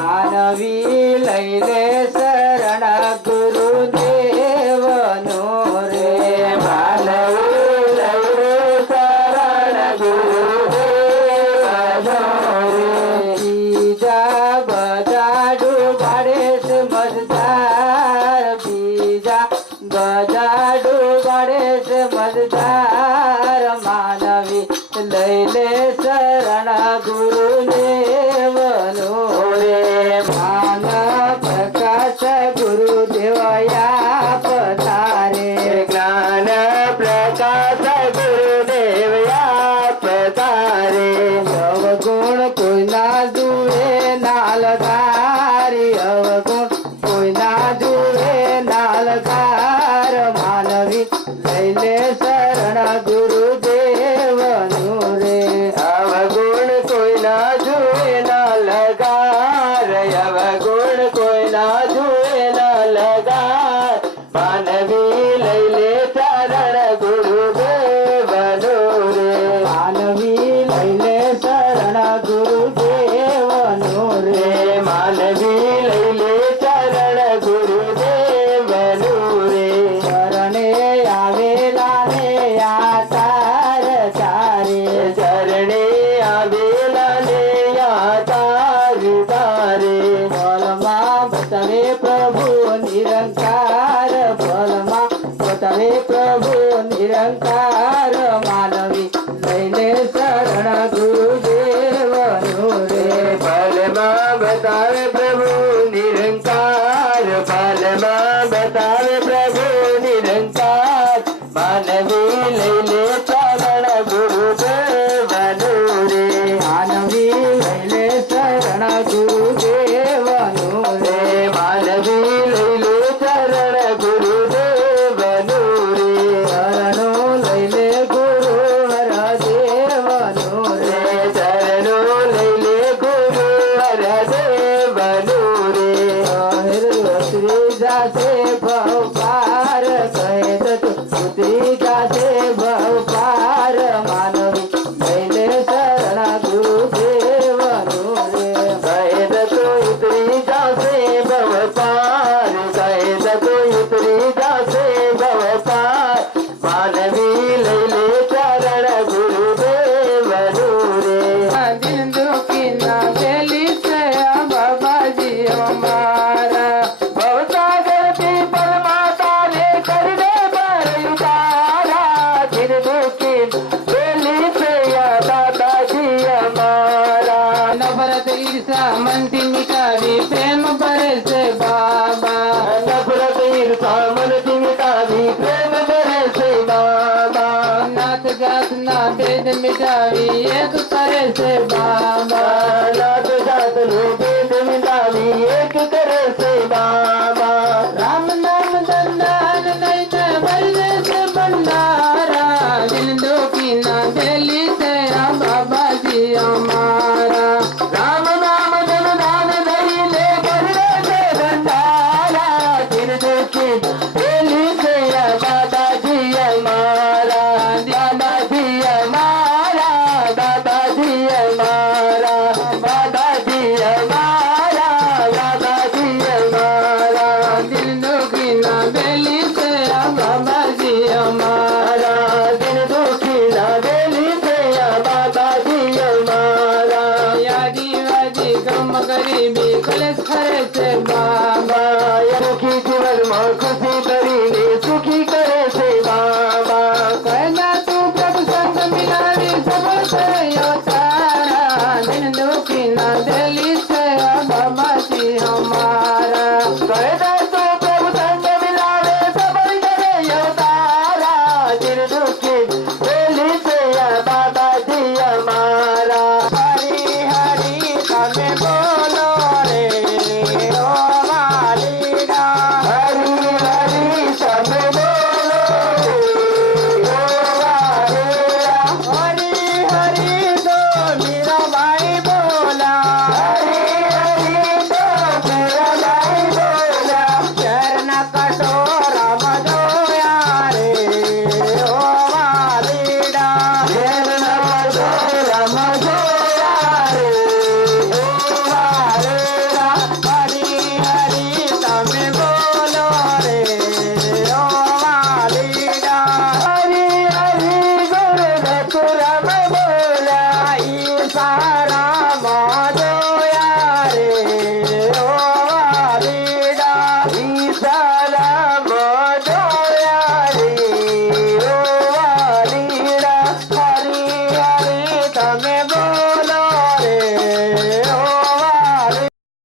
માનવી લઈ લે શરણ ગુરુદેવ નો રે માનવી લઈ લે શરણ ગુરુદેવ નો રે બીજા બધા ડૂબાડે છે મજદાર બીજા બધા ડૂબાડે છે મજદાર માનવી લઈ લે શરણ ગુરુદેવ નો રે માન પ્રકાશ ગુરુદેવયા પધારે જ્ઞાન પ્રકાશ ગુરુદેવયા પધારે અવગુણ કોઈ ના જુએ નાલધારી અવગુણ કોઈ ના જુએ નાલધાર માનવી લઈ લે શરણ ગુરુદેવ નું રે અવગુણ કોઈ ના જુએ નાલધાર અવગુણ કોઈ ના જુએ નાલધાર માનવી લઈ લે શરણ ગુરુદેવ નું રે માનવી લઈ લે શરણ ગુરુદેવ નું રે માનવી લઈ લે શરણ ગુરુદેવ નું રે શરણે આવેલા ને યાતાર તારે શરણે આવેલા ને યાતાર તારે ફલમાં બતાવે પ્રભુ નિરંકાર ફલમાં બતાવે પ્રભુ નિરંકાર માનવી લઈ લે શરણ ગુરુદેવ નું રે ફલમાં બતાવે પ્રભુ નિરંકાર ફલમાં બતાવે પ્રભુ નિરંકાર માનવી લઈ લે શરણ ગુરુદેવ નું રે માનવી લઈ લે શરણ ગુરુદેવ નું રે માનવી લઈ લે શરણ ગુરુદેવ નું રે શરણો લઈ લે ગુરુ હરદેવ નું રે શરણો લઈ લે ગુરુ હરદેવ નું રે ઉતરી જાશે ભવ પાર કહે તો ઉતરી જાશે ભવ પાર માનવી લઈ લે શરણ ગુરુદેવ નું રે કહે તો ઉતરી જાશે ભવ પાર કહે તો ઉતરી જાશે ભવ પાર માનવી લઈ લે શરણ ગુરુદેવ નું રે દિન દુખી ના વેલી છે બાબાજી અમારા ભવસાગર થી પરમાતા ને કરી દે બરયુતારા દિન દુખી વેલી છે દાદાજી અમારા નફરત ઈર્ષા મનથી મિટાવી પ્રેમ ભરે છે બાબા નફરત ઈર્ષા મનથી મિટાવી પ્રેમ ભરે છે બાબા નાથ જાત ના ભેદ મિટાવી એક કરે છે બાબા નાથ જાત નો ભેદ મિટાવી એક કરે છે બાબા રામ નામ દંડાન લઈને ભરે છે ભંડારા દિલ દુખી ના દેલી છે આ બાબાજી અમારા રામ નામ દંડાન લઈને ભરે છે ભંડારા દિલ દુખી દેલી છે આ બાબાજી અમારા દાદાજી અમારા દાદાજી અમારા દાદાજી અમારા દાદાજી અમારા દિલ દુખી ના બેલી છે આ બાબાજી અમારા દિલ દુખી ના બેલી છે આ બાબાજી અમારા યાદી વાદી ગમ ગરીબી કલેશ ખરે છે બાબા યાદી જીવનમાં ખુશી કરી